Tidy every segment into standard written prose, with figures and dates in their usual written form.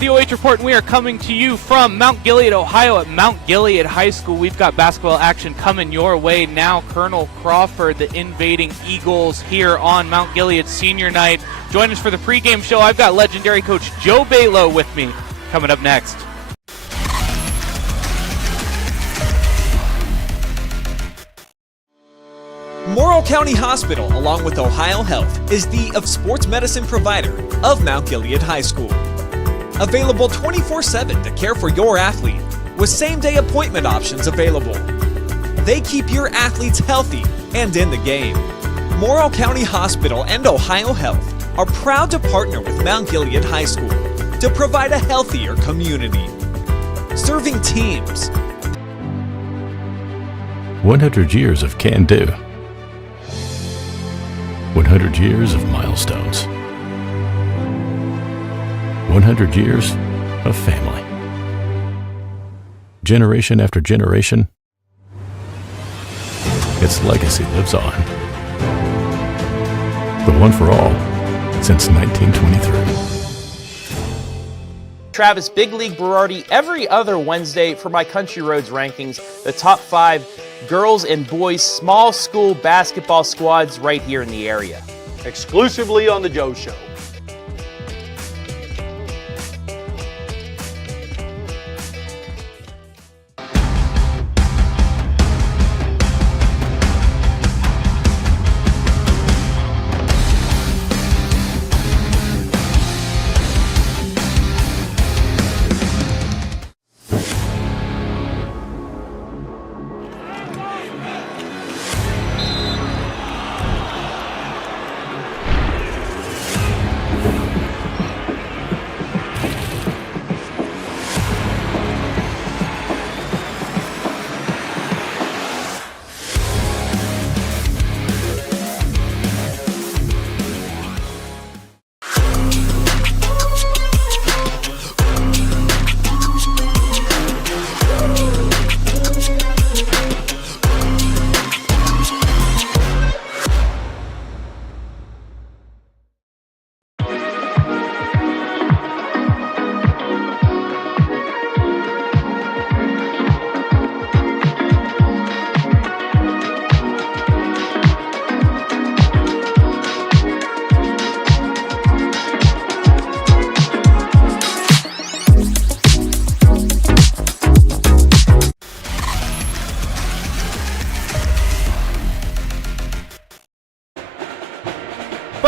the OH Report, and we are coming to you from Mount Gilead, Ohio at Mount Gilead High School. We've got basketball action coming your way now. Colonel Crawford, the invading Eagles, here on Mount Gilead Senior Night. Join us for the pregame show. I've got legendary coach Joe Balogh with me coming up next. Morrow County Hospital, along with Ohio Health, is the sports medicine provider of Mount Gilead High School. Available 24/7 to care for your athlete, with same-day appointment options available. They keep your athletes healthy and in the game. Morrow County Hospital and Ohio Health are proud to partner with Mount Gilead High School to provide a healthier community. Serving teams. 100 years of can-do. 100 years of milestones. 100 years of family. Generation after generation, its legacy lives on. The one for all since 1923. Travis Big League Berardi every other Wednesday for my Country Roads rankings, the top 5 girls and boys small school basketball squads right here in the area. Exclusively on The Joe Show.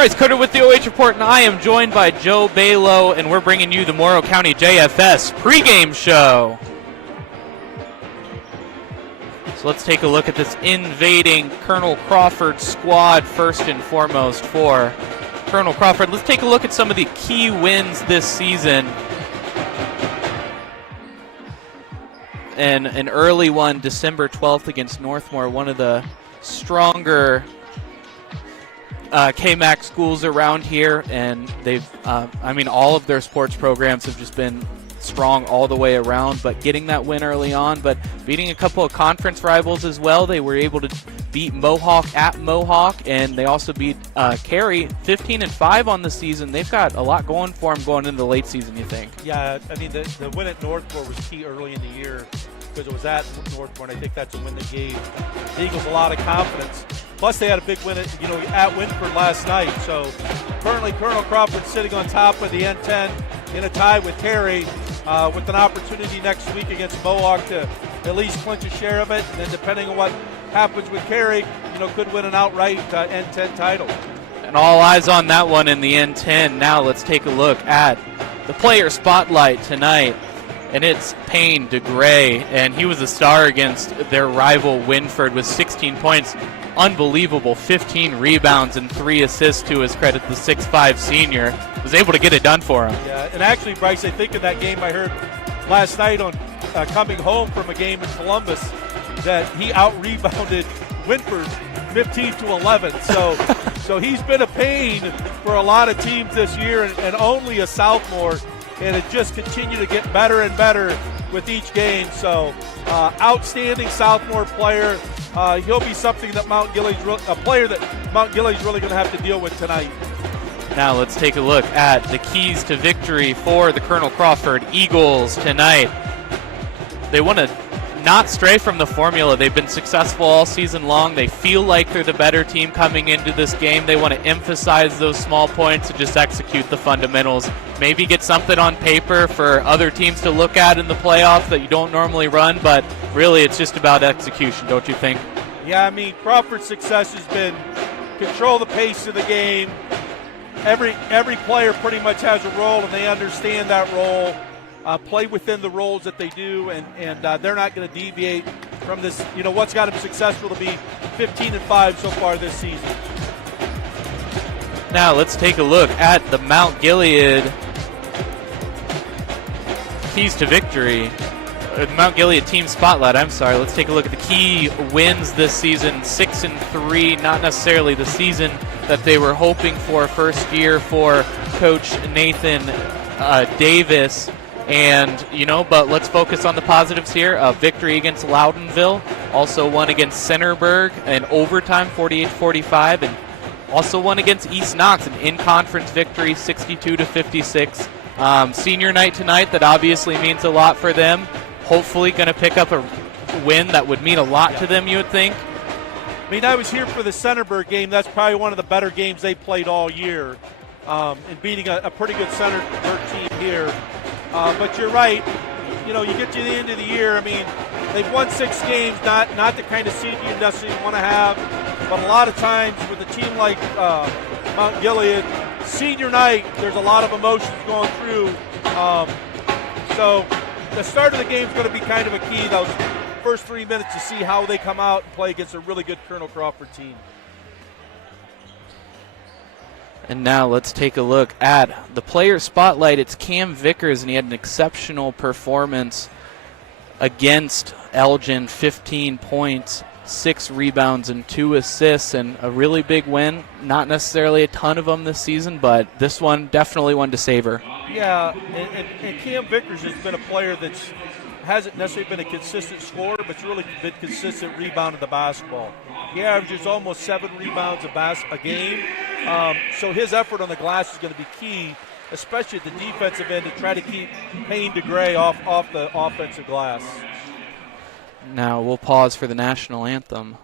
Bryce with the OH Report, and I am joined by Joe Balogh, and we're bringing you the Morrow County JFS pregame show. So let's take a look at this invading Colonel Crawford squad first and foremost for Colonel Crawford. Let's take a look at some of the key wins this season. And an early one, December 12th against Northmore, one of the stronger KMAC schools around here, and they've, all of their sports programs have just been strong all the way around, but getting that win early on, but beating a couple of conference rivals as well. They were able to beat Mohawk at Mohawk, and they also beat Cary 15-5 on the season. They've got a lot going for them going into the late season, you think? Yeah, I mean, the win at Northmore was key early in the year because it was at Northmore, and I think that's a win that gave the Eagles a lot of confidence. Plus, they had a big win at Winford last night. So currently, Colonel Crawford sitting on top of the N10 in a tie with Cary, with an opportunity next week against Mohawk to at least clinch a share of it. And then, depending on what happens with Cary, could win an outright N10 title. And all eyes on that one in the N10. Now let's take a look at the player spotlight tonight. And it's Payne DeGray, and he was a star against their rival Winford with 16 points. Unbelievable, 15 rebounds and 3 assists to his credit. The 6'5 senior was able to get it done for him. Yeah, and actually, Bryce, I think in that game I heard last night on coming home from a game in Columbus that he out-rebounded Winford 15-11. So he's been a pain for a lot of teams this year, and only a sophomore, and it just continued to get better and better with each game. So outstanding sophomore player. He'll be something that a player that Mount Gilead's really going to have to deal with tonight. Now let's take a look at the keys to victory for the Colonel Crawford Eagles tonight. They want to not stray from the formula. They've been successful all season long. They feel like they're the better team coming into this game. They want to emphasize those small points and just execute the fundamentals. Maybe get something on paper for other teams to look at in the playoffs that you don't normally run, but really it's just about execution, don't you think? Yeah, I mean, Crawford's success has been control the pace of the game. Every player pretty much has a role, and they understand that role. Play within the roles that they do, and they're not going to deviate from this. You know, what's got them successful to be 15-5 so far this season. Now let's take a look at the Mount Gilead keys to victory. Mount Gilead team spotlight, I'm sorry. Let's take a look at the key wins this season. 6-3, not necessarily the season that they were hoping for first year for Coach Nathan Davis. And, but let's focus on the positives here. A victory against Loudonville, also one against Centerburg, an overtime 48-45, and also one against East Knox, an in-conference victory 62-56. Senior night tonight, that obviously means a lot for them. Hopefully going to pick up a win that would mean a lot to them, you would think. I mean, I was here for the Centerburg game. That's probably one of the better games they played all year, in beating a pretty good Centerburg team here. But you're right. You get to the end of the year. I mean, they've won 6 games, not the kind of season you necessarily want to have. But a lot of times with a team like Mount Gilead, senior night, there's a lot of emotions going through. So the start of the game is going to be kind of a key, those first 3 minutes, to see how they come out and play against a really good Colonel Crawford team. And now let's take a look at the player spotlight. It's Cam Vickers, and he had an exceptional performance against Elgin. 15 points, 6 rebounds, and 2 assists, and a really big win. Not necessarily a ton of them this season, but this one definitely one to savor. Yeah, and Cam Vickers has been a player that hasn't necessarily been a consistent scorer, but it's really been consistent rebound of the basketball. He averages almost 7 rebounds a game. So his effort on the glass is going to be key, especially at the defensive end, to try to keep Payne DeGray off the offensive glass. Now we'll pause for the national anthem.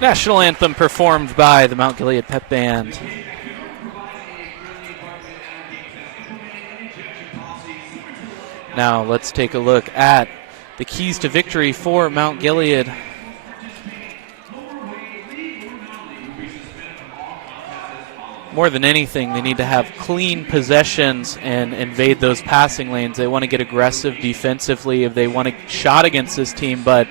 National anthem performed by the Mount Gilead Pep Band. Now let's take a look at the keys to victory for Mount Gilead. More than anything, they need to have clean possessions and invade those passing lanes. They want to get aggressive defensively if they want a shot against this team, but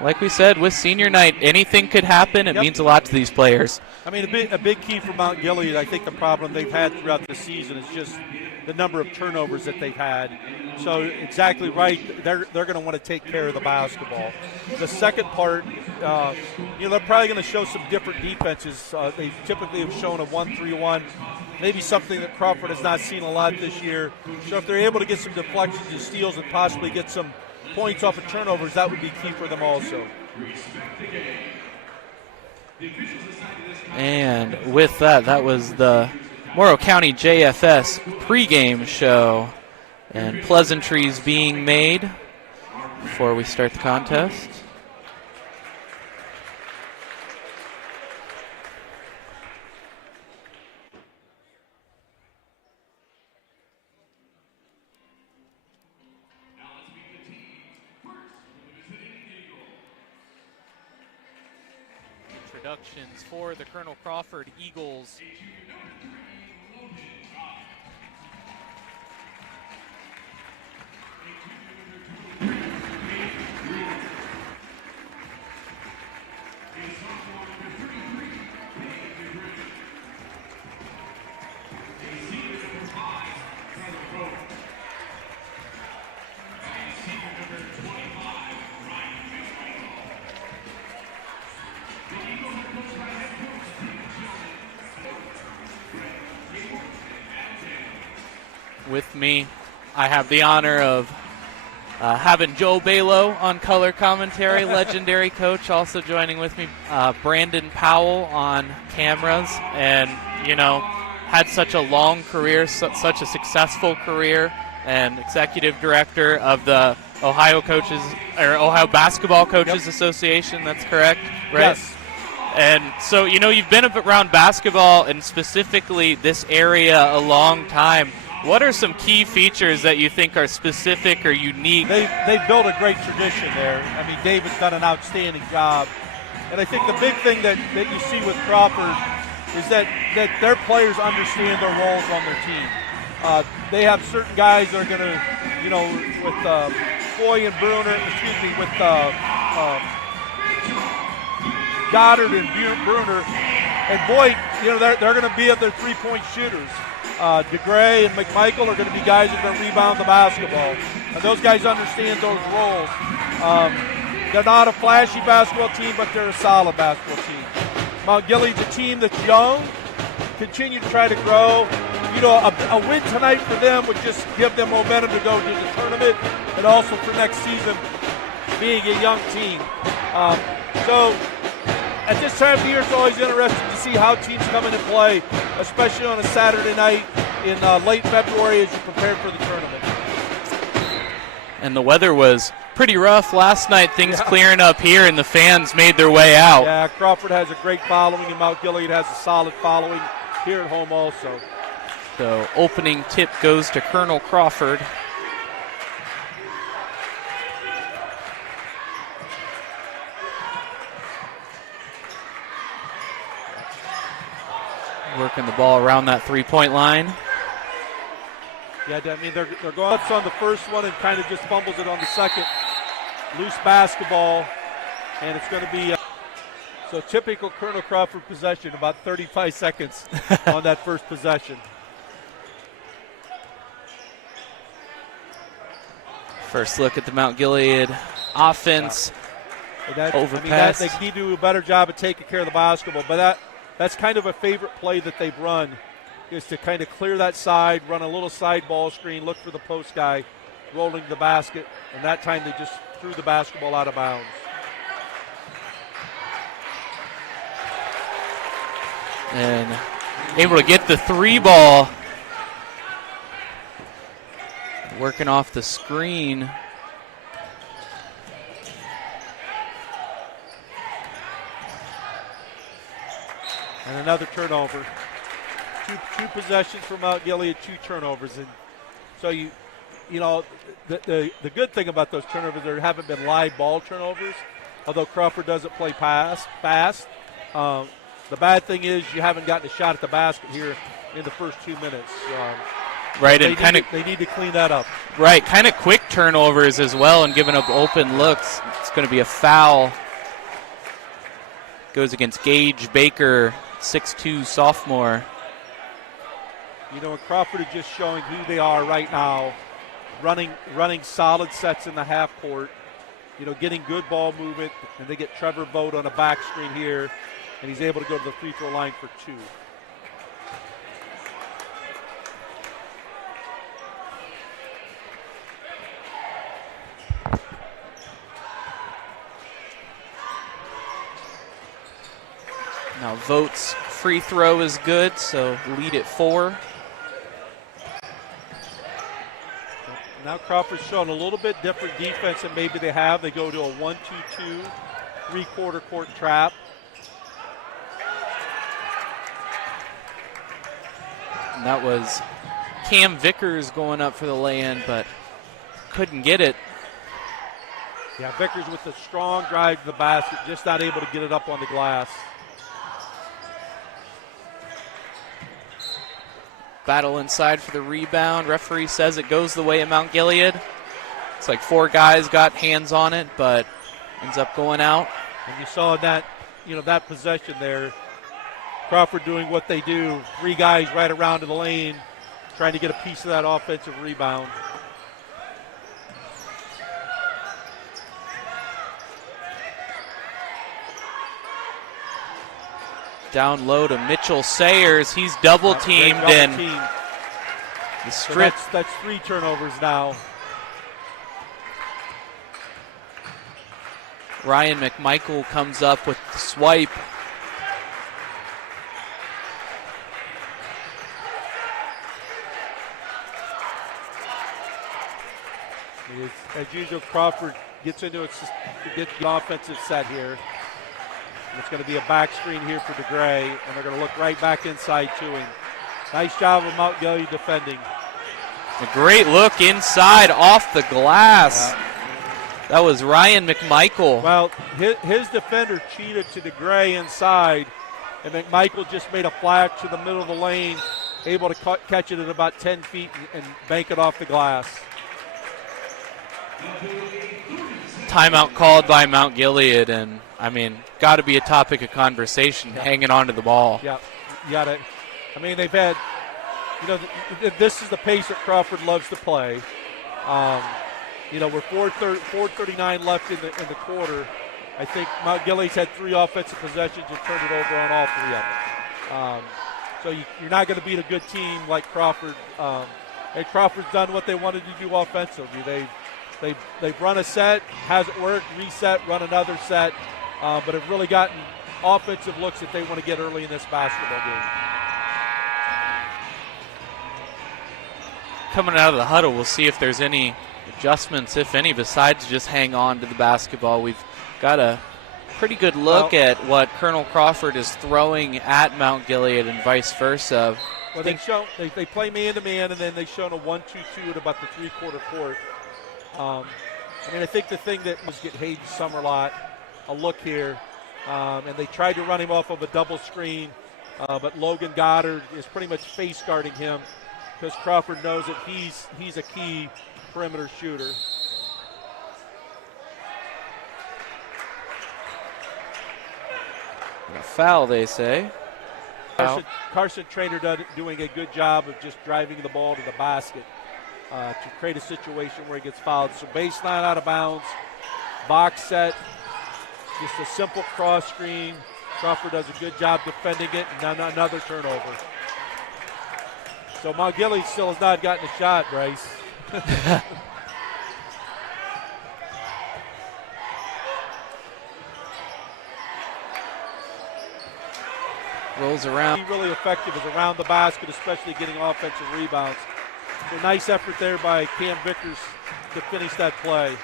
like we said, with senior night, anything could happen. It means a lot to these players. I mean, a big key for Mount Gilead, I think the problem they've had throughout the season is just the number of turnovers that they've had. So exactly right, they're going to want to take care of the basketball. The second part, they're probably going to show some different defenses. They typically have shown a 1-3-1, maybe something that Crawford has not seen a lot this year. So if they're able to get some deflections and steals and possibly get some points off of turnovers, that would be key for them also. And with that, that was the Morrow County JFS pregame show, and pleasantries being made before we start the contest. Introductions for the Colonel Crawford Eagles. With me, I have the honor of having Joe Balogh on color commentary, legendary coach, also joining with me, Brandon Powell on cameras, and, you know, had such a long career, such a successful career, and executive director of the Ohio Basketball Coaches Association. That's correct, right? Yes. And so, you know, you've been around basketball and specifically this area a long time. What are some key features that you think are specific or unique? They built a great tradition there. I mean, David's done an outstanding job. And I think the big thing that you see with Crawford is that their players understand their roles on their team. They have certain guys that are going to, you know, with Foy and with Goddard and Bruner. And boy, you know, they're going to be at their three-point shooters. DeGray and McMichael are going to be guys that are going to rebound the basketball. And those guys understand those roles. They're not a flashy basketball team, but they're a solid basketball team. Mount Gilead's a team that's young, continue to try to grow. You know, a win tonight for them would just give them momentum to go to the tournament and also for next season being a young team. So at this time of the year, it's always interesting to see how teams come into play, especially on a Saturday night in late February as you prepare for the tournament. And the weather was pretty rough last night. Things clearing up here, and the fans made their way out. Yeah, Crawford has a great following, and Mount Gilead has a solid following here at home also. So opening tip goes to Colonel Crawford. Working the ball around that three-point line. Yeah, I mean, they're going nuts on the first one and kind of just fumbles it on the second. Loose basketball, and it's going to be so typical Colonel Crawford possession, about 35 seconds on that first possession. First look at the Mount Gilead offense. Overpass. They need to do a better job of taking care of the basketball, but that's kind of a favorite play that they've run, is to kind of clear that side, run a little side ball screen, look for the post guy, rolling the basket, and that time they just threw the basketball out of bounds. And able to get the three ball. Working off the screen. And another turnover. Two possessions for Mount Gilead, 2 turnovers. And so you know, the good thing about those turnovers, there haven't been live ball turnovers, although Crawford doesn't play fast. The bad thing is you haven't gotten a shot at the basket here in the first 2 minutes. Right, and they need to clean that up. Right, kind of quick turnovers as well, and giving up open looks. It's going to be a foul. Goes against Gage Baker, 6'2" sophomore. You know, and Crawford is just showing who they are right now, running solid sets in the half court, you know, getting good ball movement, and they get Trevor Vogt on a back screen here, and he's able to go to the free throw line for 2. Now Vogt's free throw is good, so lead at 4. Now Crawford's showing a little bit different defense than maybe they have. They go to a 1-2-2, three-quarter court trap. And that was Cam Vickers going up for the lay-in, but couldn't get it. Yeah, Vickers with a strong drive to the basket, just not able to get it up on the glass. Battle inside for the rebound. Referee says it goes the way of Mount Gilead. It's like 4 guys got hands on it, but ends up going out. And you saw that, that possession there. Crawford doing what they do. 3 guys right around to the lane, trying to get a piece of that offensive rebound. Down low to Mitchell Sayers. He's double teamed and the strip. So that's 3 turnovers now. Ryan McMichael comes up with the swipe. As usual, Crawford gets into it to get the offensive set here. And it's going to be a back screen here for DeGray, and they're going to look right back inside to him. Nice job of Mount Gilead defending. A great look inside off the glass. Yeah. That was Ryan McMichael. Well, his defender cheated to DeGray inside, and McMichael just made a flash to the middle of the lane, able to catch it at about 10 feet and bank it off the glass. Timeout called by Mount Gilead, and got to be a topic of conversation, hanging on to the ball. Yeah, you got it. They've had, this is the pace that Crawford loves to play. We're 4:39 left in the quarter. I think Mount Gilead's had 3 offensive possessions and turned it over on all 3 of them. So you're not going to beat a good team like Crawford. And Crawford's done what they wanted to do offensively. They've run a set, hasn't worked, reset, run another set, but have really gotten offensive looks that they want to get early in this basketball game. Coming out of the huddle, we'll see if there's any adjustments, if any, besides just hang on to the basketball. We've got a pretty good look at what Colonel Crawford is throwing at Mount Gilead and vice versa. Well, they play man-to-man, and then they've shown a 1-2-2 at about the three-quarter court. I think the thing that was get Hayden Summerlot a look here, and they tried to run him off of a double screen, but Logan Goddard is pretty much face guarding him because Crawford knows that he's a key perimeter shooter. A foul, they say. Carson Traynor doing a good job of just driving the ball to the basket to create a situation where he gets fouled. So baseline out of bounds, box set, just a simple cross screen. Crawford does a good job defending it, and another turnover. So Mount Gilead still has not gotten a shot, Bryce. Rolls around. Really effective is around the basket, especially getting offensive rebounds. So nice effort there by Cam Vickers to finish that play.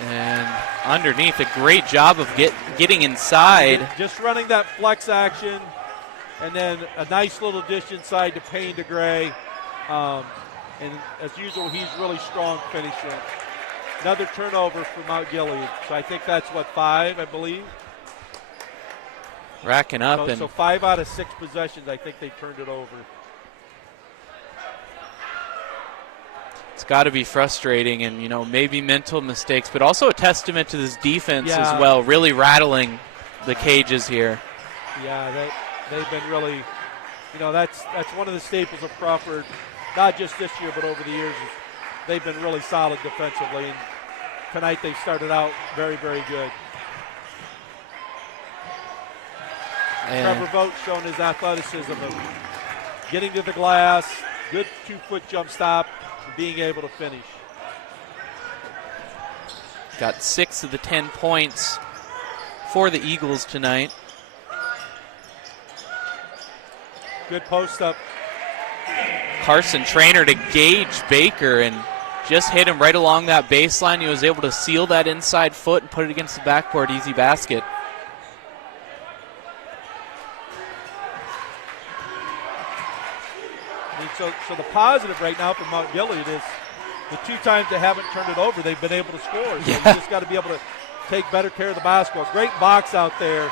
And underneath, a great job of getting inside. Just running that flex action, and then a nice little dish inside to Payne DeGray. And as usual, he's really strong finisher. Another turnover for Mount Gilead. So I think that's, 5, I believe? Racking up. So 5 out of 6 possessions, I think they turned it over. It's got to be frustrating and, maybe mental mistakes, but also a testament to this defense as well, really rattling the cages here. Yeah, they've been really, that's one of the staples of Crawford, not just this year but over the years. They've been really solid defensively, and tonight they started out very, very good. Trevor Vogt showing his athleticism of getting to the glass, good 2-foot jump stop, and being able to finish. Got 6 of the 10 points for the Eagles tonight. Good post up. Carson Trainer to gauge Baker and just hit him right along that baseline. He was able to seal that inside foot and put it against the backboard. Easy basket. I mean, so the positive right now for Mount Gilead is the 2 times they haven't turned it over, they've been able to score. So you just got to be able to take better care of the basketball. Great box out there.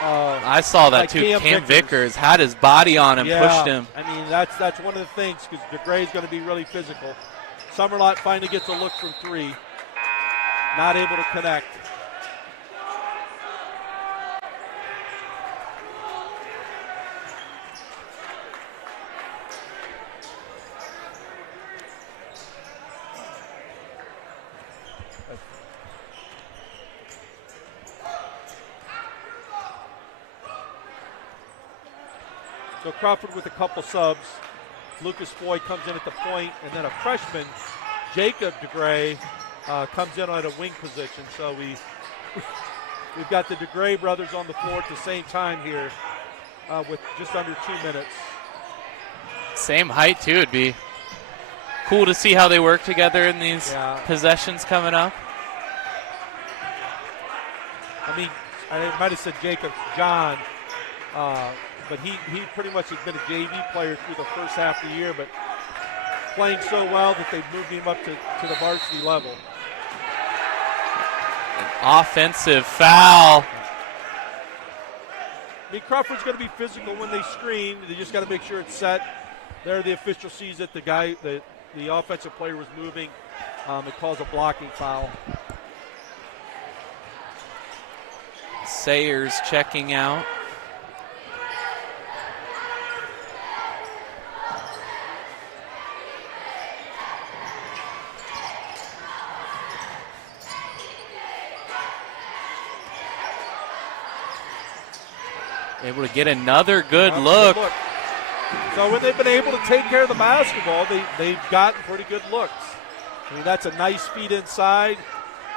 I saw that too. Cam Vickers had his body on him, pushed him. I mean, that's one of the things because DeGray is going to be really physical. Summerlot finally gets a look from 3. Not able to connect. So Crawford with a couple subs. Lucas Foy comes in at the point, and then a freshman, Jacob DeGray, comes in at a wing position. So we've got the DeGray brothers on the floor at the same time here with just under 2 minutes. Same height, too. It'd be cool to see how they work together in these possessions coming up. I mean, I might have said Jacob John, but he pretty much has been a JV player through the first half of the year, but playing so well that they've moved him up to the varsity level. An offensive foul. I mean, Crawford's going to be physical when they screen. They just got to make sure it's set. There, the official sees that the offensive player was moving. It calls a blocking foul. Sayers checking out. Able to get another good look. So when they've been able to take care of the basketball, they've gotten pretty good looks. I mean, that's a nice feed inside.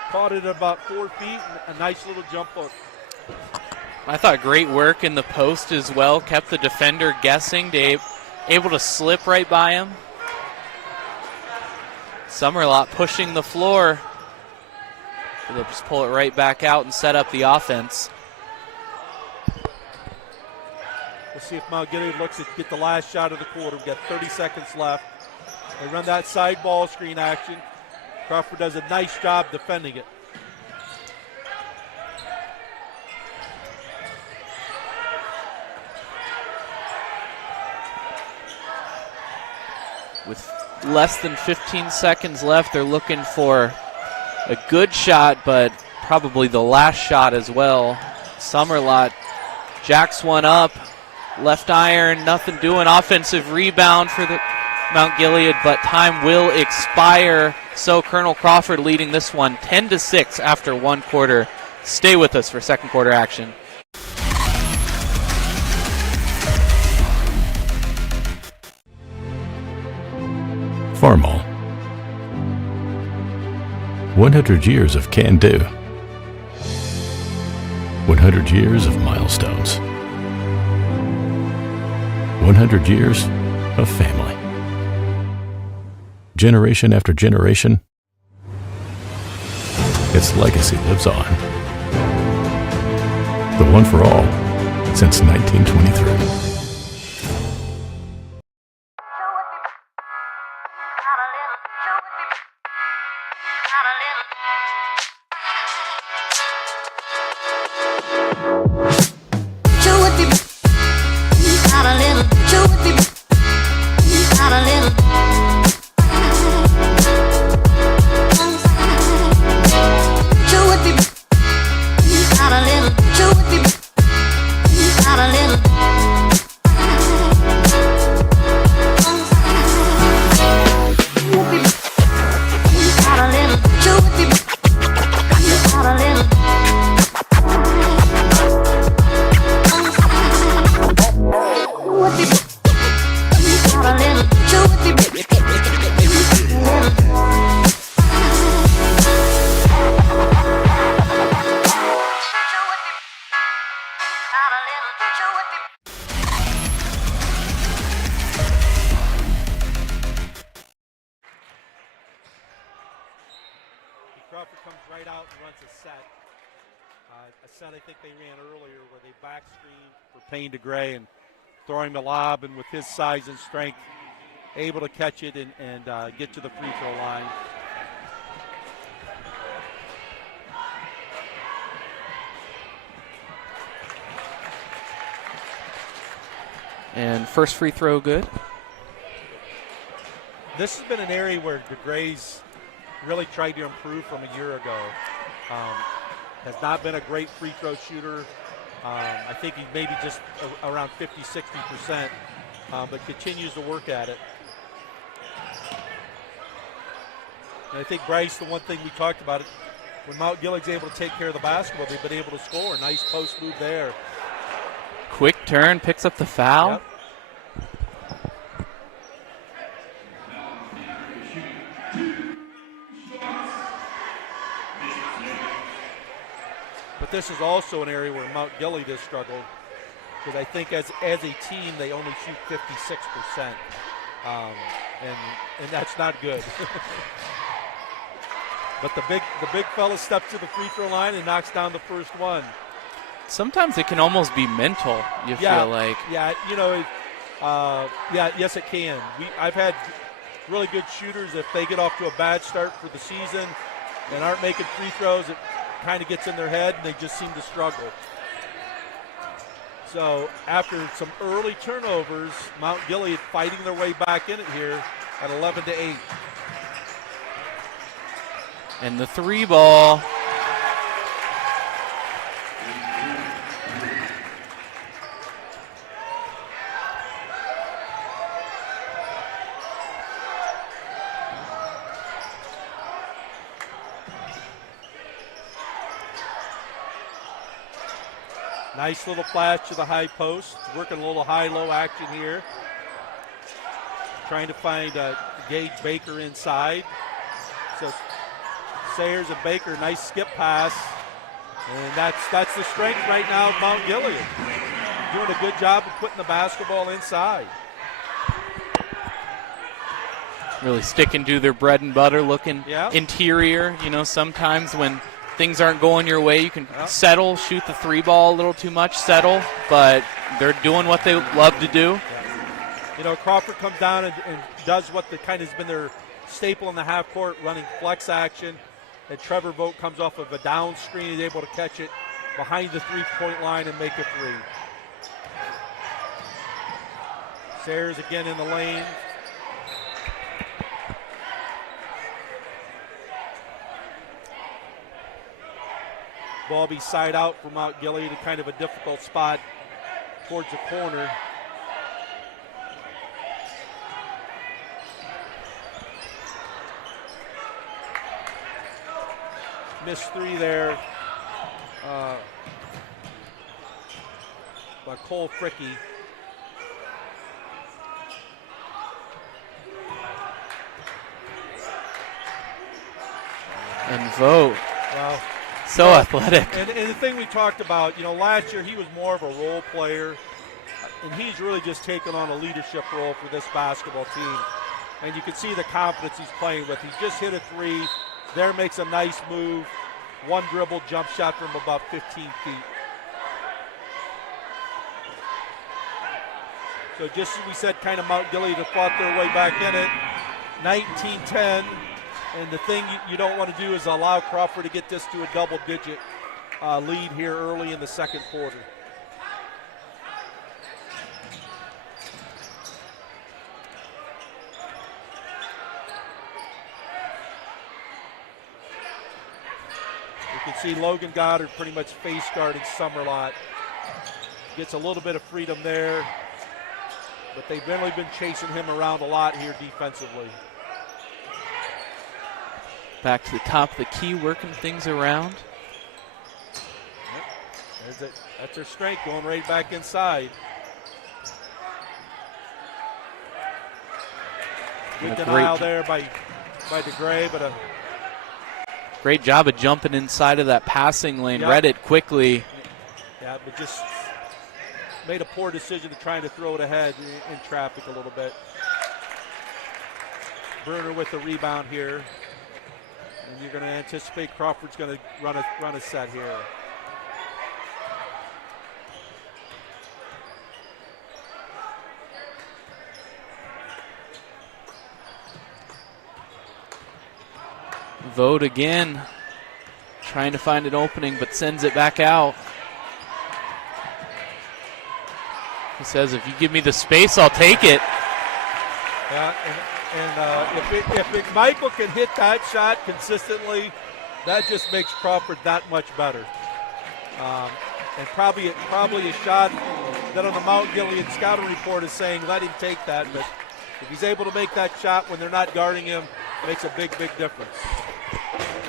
Caught it at about 4 feet, and a nice little jump hook. I thought great work in the post as well. Kept the defender guessing. Able to slip right by him. Summerlot pushing the floor. They'll just pull it right back out and set up the offense. We'll see if Mount Gilead looks to get the last shot of the quarter. We've got 30 seconds left. They run that side ball screen action. Crawford does a nice job defending it. With less than 15 seconds left, they're looking for a good shot, but probably the last shot as well. Summerlot jacks one up. Left iron, nothing doing. Offensive rebound for the Mount Gilead, but time will expire. So Colonel Crawford leading this one 10-6 after 1 quarter. Stay with us for second quarter action. Farmall. 100 years of can-do. 100 years of milestones. 100 years of family. Generation after generation, its legacy lives on. The one for all since 1923. out and runs a set. I think they ran earlier where they back screen for Payne to Gray and throwing the lob, and with his size and strength, able to catch it and get to the free throw line. And first free throw good. This has been an area where DeGray's really tried to improve from a year ago. Has not been a great free throw shooter. I think he's maybe just around 50, 60%, but continues to work at it. And I think, Bryce, the one thing we talked about, when Mount Gilead's able to take care of the basketball, they've been able to score. Nice post move there. Quick turn, picks up the foul. Yep. But this is also an area where Mount Gilead has struggled, because I think as a team they only shoot 56%, and that's not good. But the big fella steps to the free throw line and knocks down the first one. Sometimes it can almost be mental, you feel like. Yeah, yes it can. I've had really good shooters, if they get off to a bad start for the season and aren't making free throws, it kind of gets in their head and they just seem to struggle. So after some early turnovers, Mount Gilead fighting their way back in it here at 11-8. And the three ball. Nice little flash to the high post. Working a little high-low action here. Trying to find Gage Baker inside. So Sayers and Baker, nice skip pass. And that's the strength right now of Mount Gilead. Doing a good job of putting the basketball inside. Really sticking to their bread and butter, looking interior. Sometimes when things aren't going your way, you can settle, shoot the three ball a little too much, settle, but they're doing what they love to do. Crawford comes down and does what kind of has been their staple in the half court, running flex action. And Trevor Vogt comes off of a down screen, is able to catch it behind the three-point line and make a three. Sayers again in the lane. Ball be side out for Mount Gilead, kind of a difficult spot towards the corner. Missed three there by Cole Fricky. And Vogt. Well, so athletic. And the thing we talked about, last year he was more of a role player, and he's really just taken on a leadership role for this basketball team. And you can see the confidence he's playing with. He just hit a three. There makes a nice move. One dribble jump shot from about 15 feet. So just as we said, kind of Mount Gilead have fought their way back in it. 19-10. And the thing you don't want to do is allow Crawford to get this to a double-digit lead here early in the second quarter. You can see Logan Goddard pretty much face guarding Summerlot. Gets a little bit of freedom there, but they've really been chasing him around a lot here defensively. Back to the top of the key, working things around. Yep. That's their strength, going right back inside. Good denial there by DeGray, but a great job of jumping inside of that passing lane. Read it quickly. Yeah, but just made a poor decision to trying to throw it ahead in traffic a little bit. Burner with the rebound here. And you're going to anticipate Crawford's going to run a set here. Vogt again, trying to find an opening, but sends it back out. He says, if you give me the space, I'll take it. Yeah, if McMichael can hit that shot consistently, that just makes Crawford that much better. And probably a shot that on the Mount Gilead scouting report is saying let him take that, but if he's able to make that shot when they're not guarding him, it makes a big, big difference.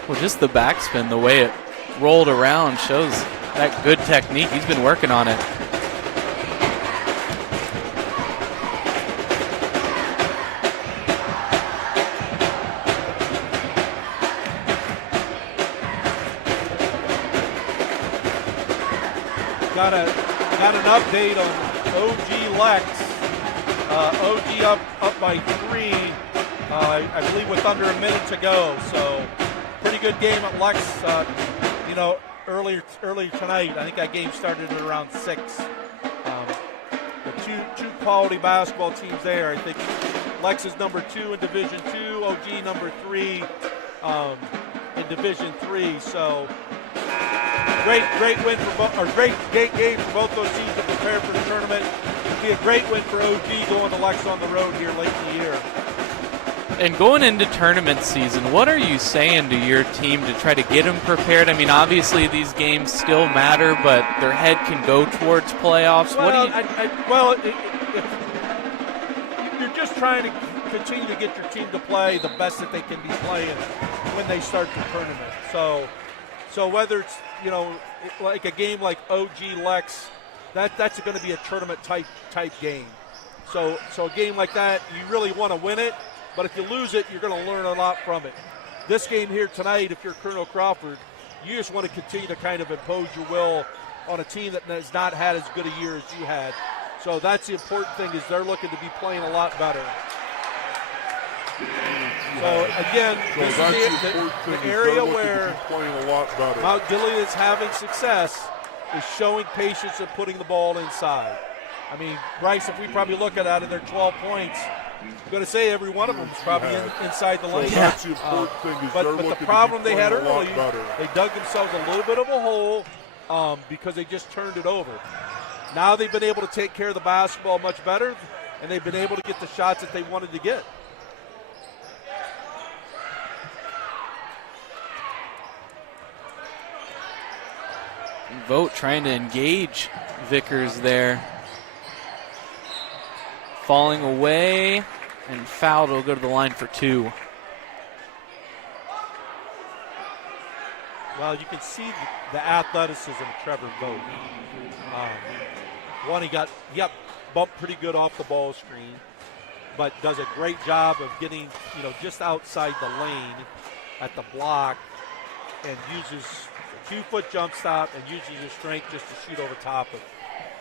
Well, just the backspin, the way it rolled around shows that good technique. He's been working on it. Got an update on OG Lex. OG up by 3, I believe with under a minute to go. So pretty good game at Lex. Earlier tonight. I think that game started at around 6. The two quality basketball teams there. I think Lex is number 2 in Division 2. OG number 3 in Division 3. So. Great win for both, or great game for both those teams to prepare for the tournament. It'll be a great win for OG going to Lex on the road here late in the year. And going into tournament season, what are you saying to your team to try to get them prepared? I mean, obviously these games still matter, but their head can go towards playoffs. Well, you're just trying to continue to get your team to play the best that they can be playing when they start the tournament. So whether it's, like a game like OG Lex, that's going to be a tournament type game. So a game like that, you really want to win it, but if you lose it, you're going to learn a lot from it. This game here tonight, if you're Colonel Crawford, you just want to continue to kind of impose your will on a team that has not had as good a year as you had. So that's the important thing, is they're looking to be playing a lot better. So again, this is the area where Mount Gilead is having success, is showing patience and putting the ball inside. I mean, Bryce, if we probably look at that in their 12 points, I'm going to say every one of them is probably inside the lane. But the problem they had early, they dug themselves a little bit of a hole because they just turned it over. Now they've been able to take care of the basketball much better, and they've been able to get the shots that they wanted to get. Vogt trying to engage Vickers there. Falling away, and fouled. Will go to the line for 2. Well, you can see the athleticism of Trevor Vogt. One, he got bumped pretty good off the ball screen, but does a great job of getting just outside the lane at the block, and uses a 2-foot jump stop and uses his strength just to shoot over top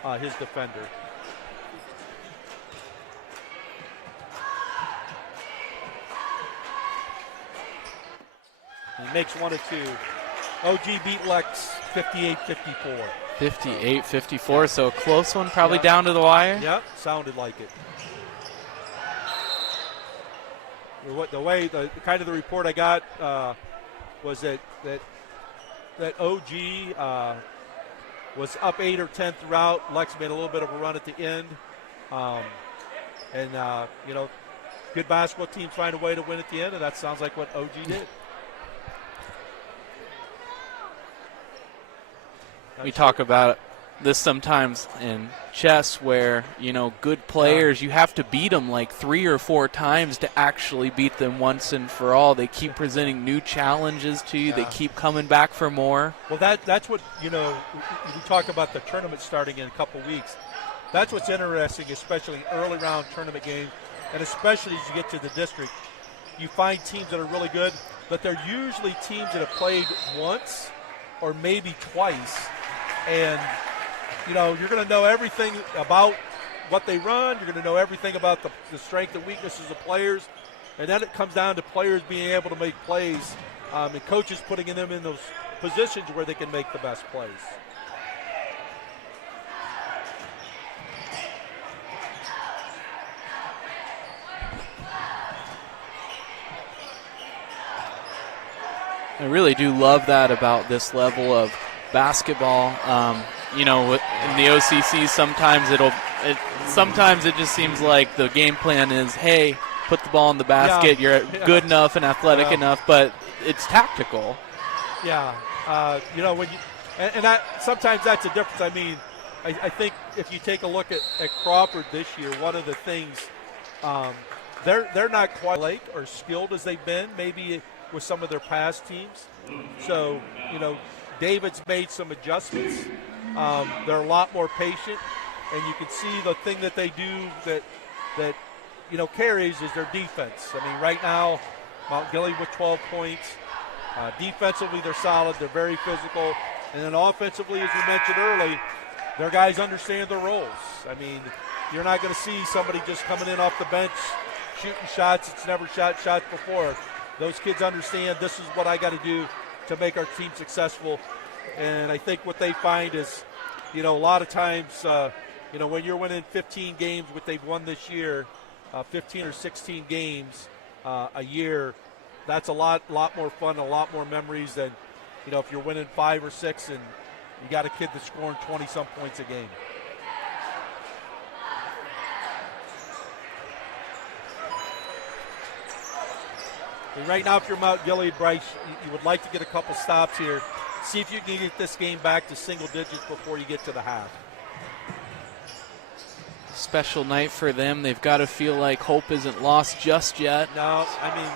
of his defender. He makes 1 of 2. OG beat Lex 58-54. 58-54, so a close one, probably down to the wire. Yep, sounded like it. The kind of the report I got was that OG was up 8 or 10 throughout. Lex made a little bit of a run at the end, good basketball teams find a way to win at the end, and that sounds like what OG did. We talk about this sometimes in chess where, good players, you have to beat them like 3 or 4 times to actually beat them once and for all. They keep presenting new challenges to you. Yeah. They keep coming back for more. Well, that's what, we talk about the tournament starting in a couple weeks. That's what's interesting, especially in early round tournament games, and especially as you get to the district. You find teams that are really good, but they're usually teams that have played once or maybe twice. And, you're going to know everything about what they run. You're going to know everything about the strength and weaknesses of players. And then it comes down to players being able to make plays and coaches putting them in those positions where they can make the best plays. I really do love that about this level of basketball. You know, in the OCC, sometimes it just seems like the game plan is, hey, put the ball in the basket. You're good enough and athletic enough, but it's tactical. Yeah, you know, when you and that sometimes that's a difference. I mean, I think if you take a look at Crawford this year, one of the things they're not quite like or skilled as they've been maybe with some of their past teams. So, you know, David's made some adjustments. They're a lot more patient, and you can see the thing that they do that you know carries is their defense. I mean, right now, Mount Gilead with 12 points. Defensively, they're solid. They're very physical. And then offensively, as you mentioned early, their guys understand their roles. I mean, you're not going to see somebody just coming in off the bench shooting shots. It's never shot shots before. Those kids understand this is what I got to do to make our team successful. And I think what they find is, you know, a lot of times, you know, when you're winning 15 games, what they've won this year, 15 or 16 games a year, that's a lot more fun, a lot more memories than, you know, if you're winning 5 or 6 and you got a kid that's scoring 20-some points a game. And right now, if you're Mount Gilead, Bryce, you would like to get a couple stops here. See if you can get this game back to single digits before you get to the half. Special night for them. They've got to feel like hope isn't lost just yet. No, I mean,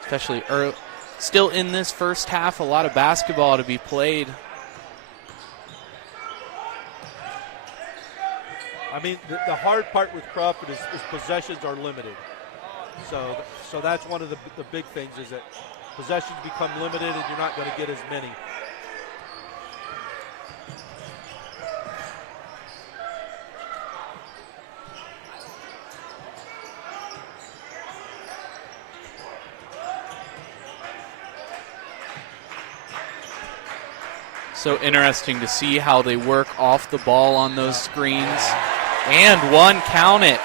especially early, still in this first half, a lot of basketball to be played. I mean, the hard part with Crawford is possessions are limited. So that's one of the big things is that possessions become limited and you're not going to get as many. So interesting to see how they work off the ball on those screens. And one, count it.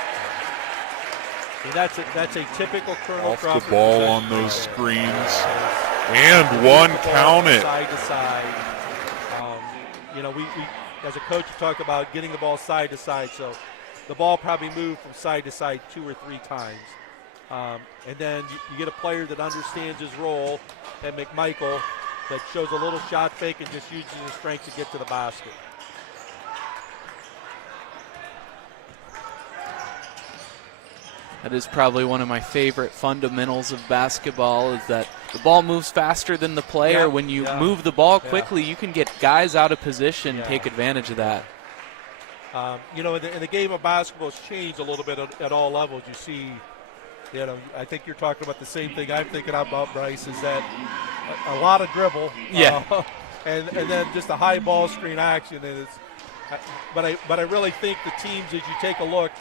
And that's a typical Colonel Off Crawford the ball possession. on those screens. And one, count it. Side to side. You know, we as a coach talked about getting the ball side to side. So the ball probably moved from side to side 2 or 3 times. And then you get a player that understands his role, and McMichael, that shows a little shot fake and just uses his strength to get to the basket. That is probably one of my favorite fundamentals of basketball is that the ball moves faster than the player. Yep, When you move the ball quickly, you can get guys out of position, Yeah. take advantage of that. You know, in the game of basketball, it's changed a little bit at all levels. You see, you know, I think you're talking about the same thing I'm thinking about, Bryce, is that a lot of dribble. Yeah. And then just a high ball screen action. And it's, but I really think the teams, as you take a look,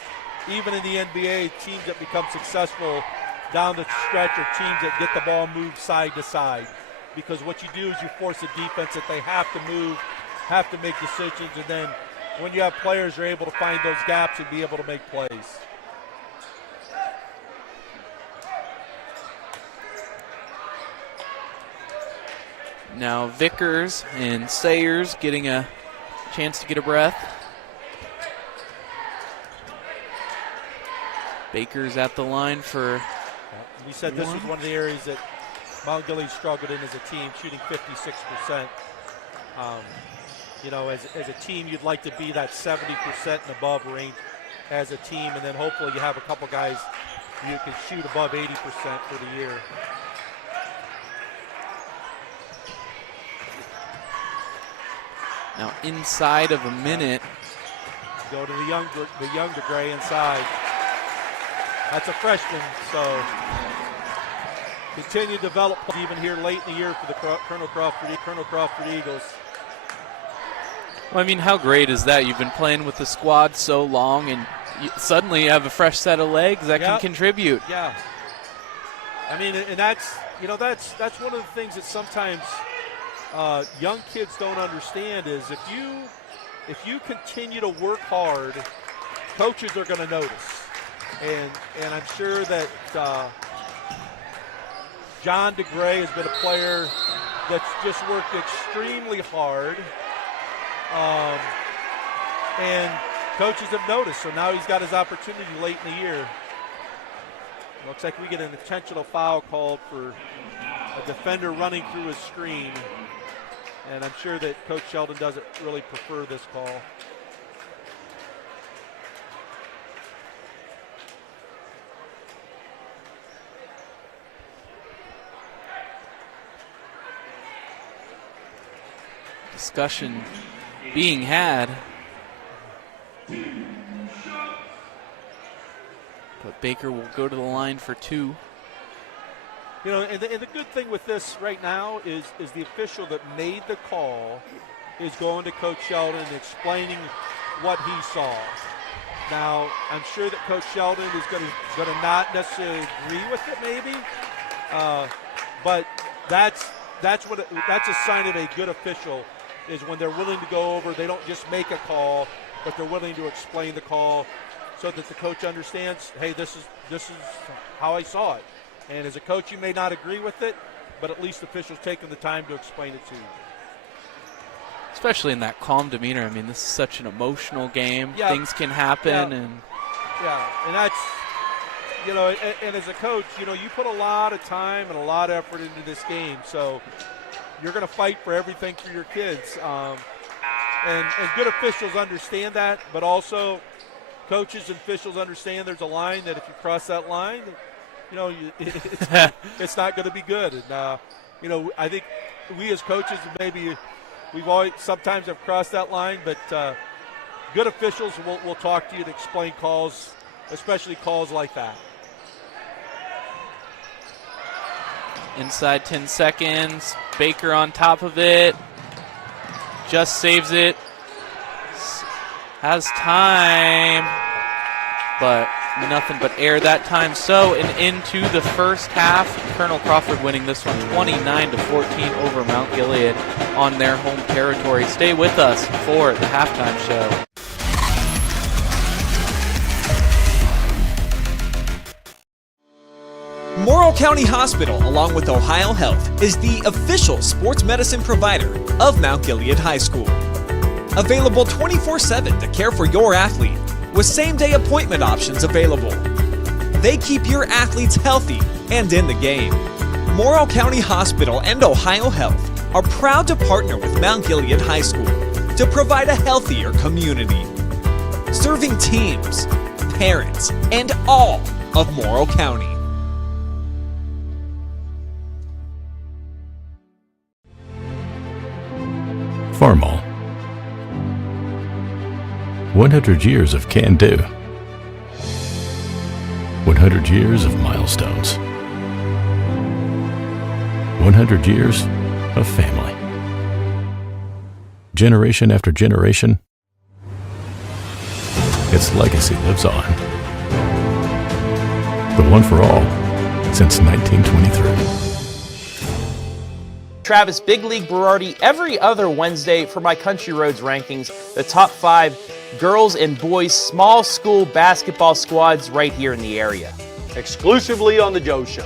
even in the NBA, teams that become successful down the stretch are teams that get the ball moved side to side. Because what you do is you force a defense that they have to move, have to make decisions, and then when you have players who are able to find those gaps and be able to make plays. Now Vickers and Sayers getting a chance to get a breath. Baker's at the line for We said this was one of the areas that Mount Gilead struggled in as a team, shooting 56%. You know, as a team, you'd like to be that 70% and above range as a team, and then hopefully you have a couple guys you can shoot above 80% for the year. now inside of a minute. Go to the younger Gray inside. That's a freshman, so continue to develop even here late in the year for the Colonel Crawford Eagles. Well, I mean, how great is that? You've been playing with the squad so long, and suddenly you have a fresh set of legs that can contribute. Yeah. I mean, and that's one of the things that sometimes young kids don't understand is if you continue to work hard, coaches are going to notice. And I'm sure that John DeGray has been a player that's just worked extremely hard. And coaches have noticed, so now he's got his opportunity late in the year. Looks like we get an intentional foul called for a defender running through his screen. And I'm sure that Coach Sheldon doesn't really prefer this call. Discussion being had. But Baker will go to the line for 2. You know, and the good thing with this right now is the official that made the call is going to Coach Sheldon and explaining what he saw. Now, I'm sure that Coach Sheldon is going to not necessarily agree with it, maybe, but that's a sign of a good official is when they're willing to go over. They don't just make a call, but they're willing to explain the call so that the coach understands, hey, this is how I saw it. And as a coach, you may not agree with it, but at least officials taking the time to explain it to you. Especially in that calm demeanor. I mean, this is such an emotional game. Yeah. Things can happen. And that's, you know, and as a coach, you know, you put a lot of time and a lot of effort into this game. So you're going to fight for everything for your kids. And good officials understand that, but also coaches and officials understand there's a line that if you cross that line, you know, it's not going to be good. And, you know, I think we as coaches maybe we've always sometimes have crossed that line, but good officials will talk to you to explain calls, especially calls like that. Inside 10 seconds. Baker on top of it. Just saves it. Has time. But nothing but air that time. So, and into the first half, Colonel Crawford winning this one 29-14 over Mount Gilead on their home territory. Stay with us for the halftime show. Morrow County Hospital, along with Ohio Health, is the official sports medicine provider of Mount Gilead High School. Available 24/7 to care for your athlete, with same-day appointment options available. They keep your athletes healthy and in the game. Morrow County Hospital and Ohio Health are proud to partner with Mount Gilead High School to provide a healthier community, serving teams, parents, and all of Morrow County. Farmall. 100 years of can-do. 100 years of milestones. 100 years of family. Generation after generation, its legacy lives on. The one for all since 1923. Travis Big League Berardi every other Wednesday for my Country Roads rankings, the top 5 girls and boys small school basketball squads right here in the area. Exclusively on The Joe Show.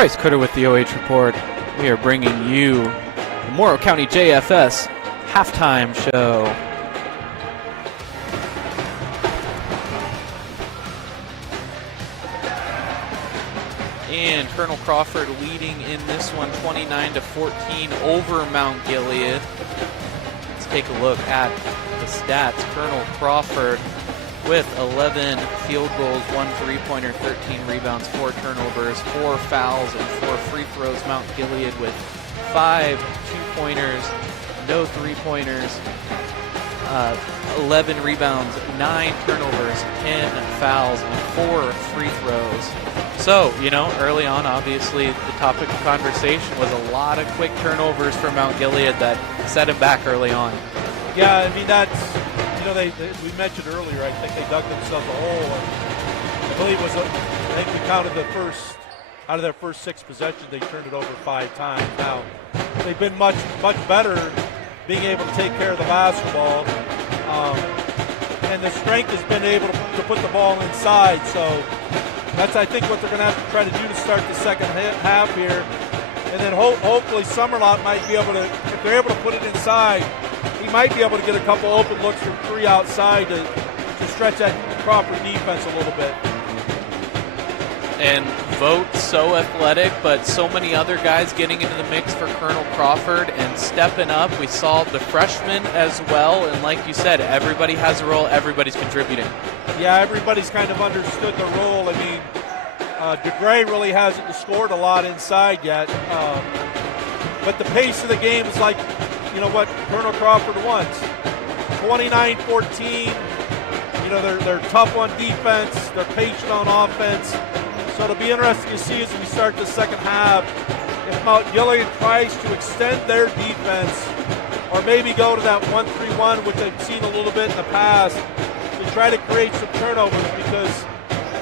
Bryce Critter with the OH Report. We are bringing you the Morrow County JFS halftime show. And Colonel Crawford leading in this one 29-14 over Mount Gilead. Let's take a look at the stats. Colonel Crawford with 11 field goals, 1 3-pointer, 13 rebounds, 4 turnovers, 4 fouls, and 4 free throws. Mount Gilead with 5 2-pointers, no 3-pointers, 11 rebounds, 9 turnovers, 10 fouls, and 4 free throws. So, early on, obviously, the topic of conversation was a lot of quick turnovers for Mount Gilead that set him back early on. Yeah, I mean, that's, we mentioned earlier, I think they dug themselves a hole. And I believe it was, I think we counted out of their first 6 possessions, they turned it over 5 times. Now, they've been much, much better being able to take care of the basketball. And the strength has been able to put the ball inside. So that's, I think, what they're going to have to try to do to start the second half here. And then hopefully Summerlot might be able to, if they're able to put it inside, he might be able to get a couple open looks from 3 outside to stretch that Crawford defense a little bit. And Vogt, so athletic, but so many other guys getting into the mix for Colonel Crawford and stepping up. We saw the freshmen as well, and like you said, everybody has a role, everybody's contributing. Yeah, everybody's kind of understood their role. I mean, DeGray really hasn't scored a lot inside yet, but the pace of the game is like, what Colonel Crawford wants. 29-14, they're tough on defense, they're patient on offense. So it'll be interesting to see as we start the second half if Mount Gilead tries to extend their defense or maybe go to that 1-3-1, which I've seen a little bit in the past, to try to create some turnovers, because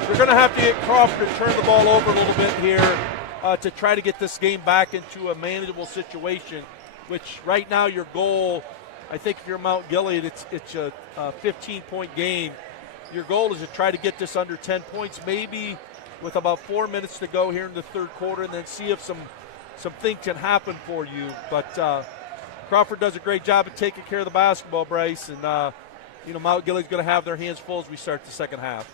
they're going to have to get Crawford to turn the ball over a little bit here to try to get this game back into a manageable situation, which right now your goal, I think if you're Mount Gilead, it's a 15-point game. Your goal is to try to get this under 10 points, maybe with about 4 minutes to go here in the third quarter, and then see if something can happen for you. But Crawford does a great job of taking care of the basketball, Bryce, and Mount Gilead's going to have their hands full as we start the second half.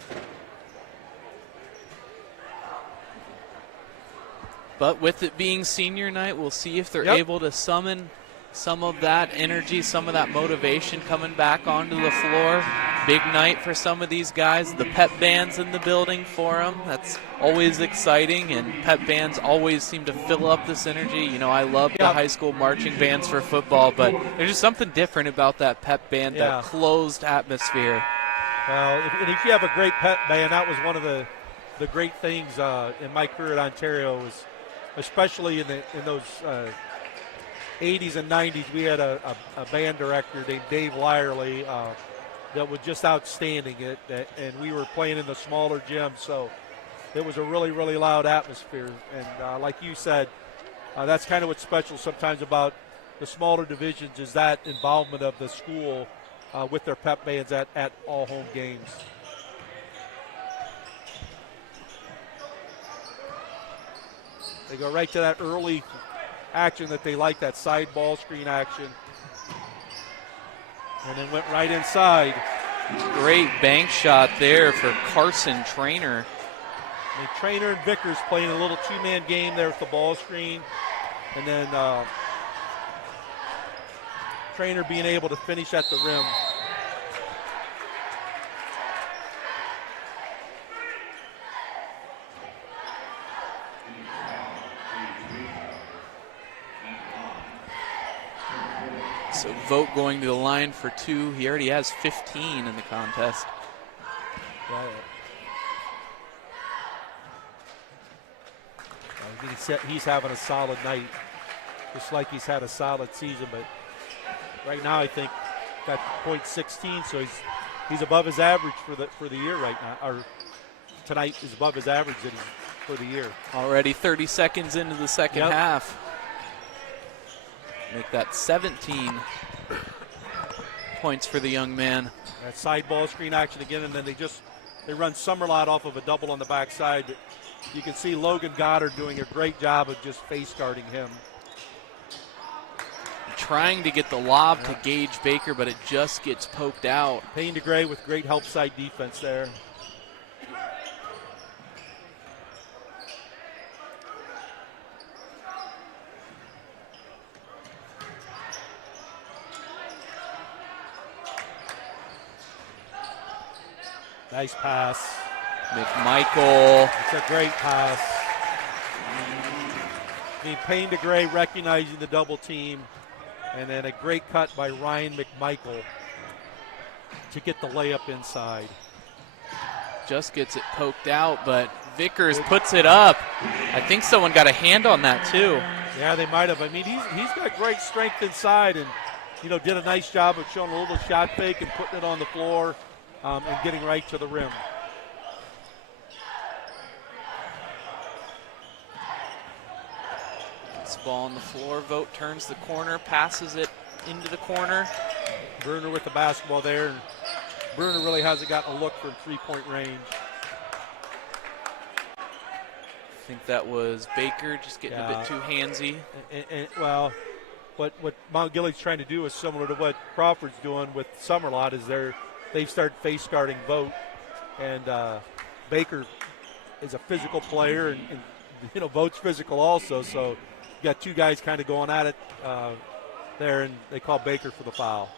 But with it being senior night, we'll see if they're able to summon some of that energy, some of that motivation coming back onto the floor. Big night for some of these guys. The pep band's in the building for them. That's always exciting, and pep bands always seem to fill up this energy. I love the high school marching bands for football, but there's just something different about that pep band, that closed atmosphere. Well, if you have a great pep band, that was one of the great things in my career at Ontario, was especially in those 80s and 90s, we had a band director named Dave Lyerly that was just outstanding. And we were playing in the smaller gyms, so it was a really, really loud atmosphere. And like you said, that's kind of what's special sometimes about the smaller divisions, is that involvement of the school with their pep bands at all home games. They go right to that early action that they like, that side ball screen action. And then went right inside. Great bank shot there for Carson Trainer. And Trainer and Vickers playing a little 2-man game there with the ball screen. And then Trainer being able to finish at the rim. So Vogt going to the line for 2. He already has 15 in the contest. He's having a solid night, just like he's had a solid season. But right now, I think got .16, so he's above his average for the year right now. Or tonight is above his average for the year. Already 30 seconds into the second half. Make that 17 points for the young man. That side ball screen action again, and then they run Summerlot off of a double on the backside. But you can see Logan Goddard doing a great job of just face guarding him. Trying to get the lob to Gage Baker, but it just gets poked out. Payne DeGray with great help side defense there. Nice pass. McMichael. It's a great pass. I mean, Payne to Gray recognizing the double team, and then a great cut by Ryan McMichael to get the layup inside. Just gets it poked out, but Vickers puts it up. I think someone got a hand on that too. Yeah, they might have. I mean, he's got great strength inside, and did a nice job of showing a little shot fake and putting it on the floor and getting right to the rim. This ball on the floor. Vogt turns the corner, passes it into the corner. Bruner with the basketball there. And Bruner really hasn't gotten a look from three-point range. I think that was Baker just getting a bit too handsy. Well, what Mount Gilead's trying to do is similar to what Crawford's doing with Summerlot is they've started face guarding Vogt, and Baker is a physical player, and Vogt's physical also. So you got two guys kind of going at it there, and they call Baker for the foul.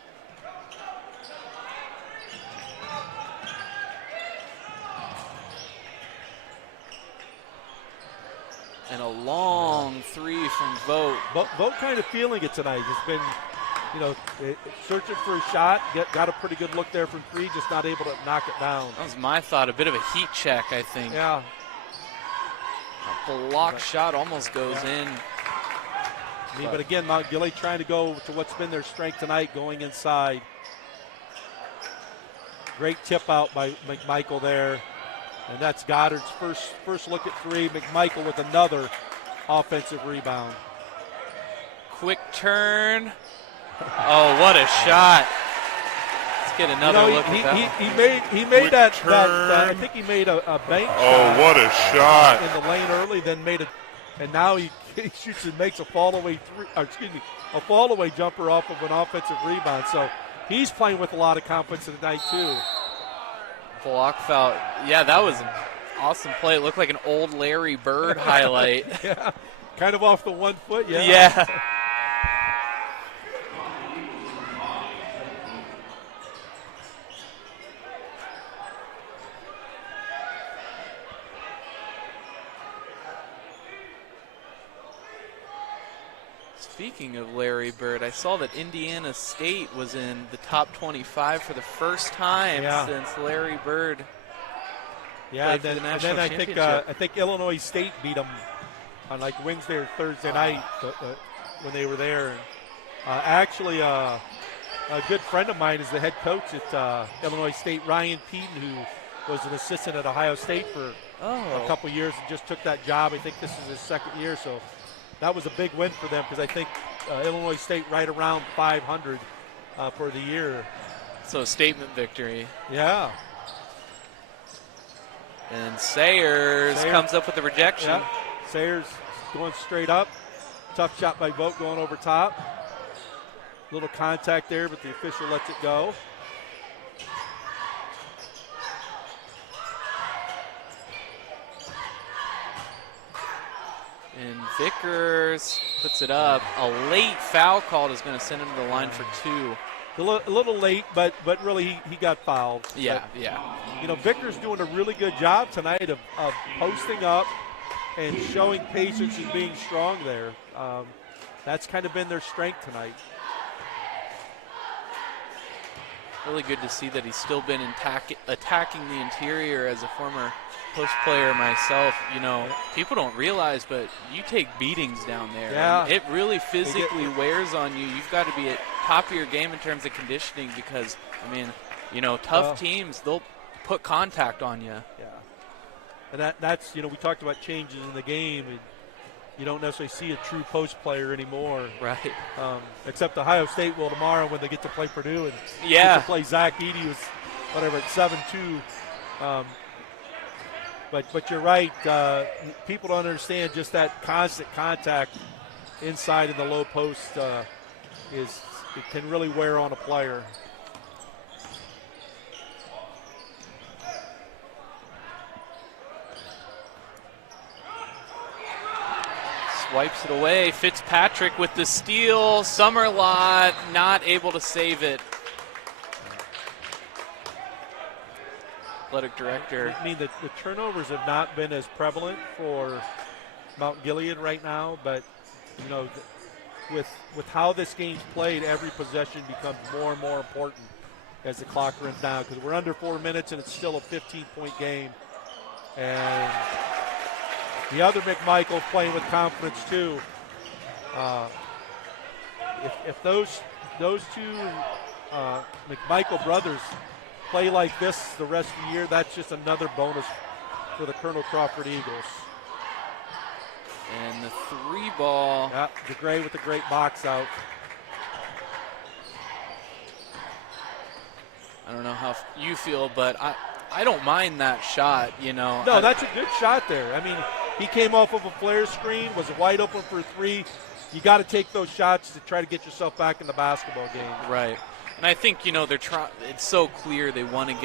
And a long three from Vogt. Vogt kind of feeling it tonight. It's been, searching for a shot. Got a pretty good look there from three, just not able to knock it down. That was my thought. A bit of a heat check, I think. Yeah. A block shot almost goes in. But again, Mount Gilead trying to go to what's been their strength tonight, going inside. Great tip out by McMichael there. And that's Goddard's first look at three. McMichael with another offensive rebound. Quick turn. Oh, what a shot. Let's get another look at that. He made that I think he made a bank shot. Oh, what a shot. In the lane early, then and now he shoots and makes a fall-away jumper off of an offensive rebound. So he's playing with a lot of confidence tonight, too. Block foul. Yeah, that was an awesome play. It looked like an old Larry Bird highlight. Yeah, kind of off the 1 foot. Yeah. Speaking of Larry Bird, I saw that Indiana State was in the top 25 for the first time since Larry Bird. Yeah, and then I think Illinois State beat them on like Wednesday or Thursday night when they were there. Actually, a good friend of mine is the head coach at Illinois State, Ryan Peden, who was an assistant at Ohio State for a couple years and just took that job. I think this is his second year, so that was a big win for them because I think Illinois State right around 500 for the year. So a statement victory. Yeah. And Sayers comes up with the rejection. Yeah. Sayers going straight up. Tough shot by Vogt going over top. Little contact there, but the official lets it go. And Vickers puts it up. A late foul call is going to send him to the line for two. A little late, but really he got fouled. Yeah, But, Vickers doing a really good job tonight of posting up and showing patience and being strong there. That's kind of been their strength tonight. Really good to see that he's still been attacking the interior as a former post player myself. People don't realize, but you take beatings down there. Yeah. It really physically wears on you. You've got to be at top of your game in terms of conditioning because, tough teams, they'll put contact on you. Yeah. And that's, we talked about changes in the game, and you don't necessarily see a true post player anymore. Right. Except Ohio State will tomorrow when they get to play Purdue and get to play Zach Edey, who's at 7'2". But you're right. People don't understand just that constant contact inside in the low post it can really wear on a player. Swipes it away. Fitzpatrick with the steal. Summerlot not able to save it. athletic director. I mean, the turnovers have not been as prevalent for Mount Gilead right now, but, you know, with how this game's played, every possession becomes more and more important as the clock runs down, because we're under 4 minutes and it's still a 15-point game. And the other McMichael playing with confidence too. If those two McMichael brothers play like this the rest of the year, that's just another bonus for the Colonel Crawford Eagles. And the 3 ball. Yeah, DeGray with the great box out. I don't know how you feel, but I don't mind that shot, you know. No, that's a good shot there. I mean, he came off of a flare screen, was wide open for 3. You got to take those shots to try to get yourself back in the basketball game. Right. And I think, you know, it's so clear they want to get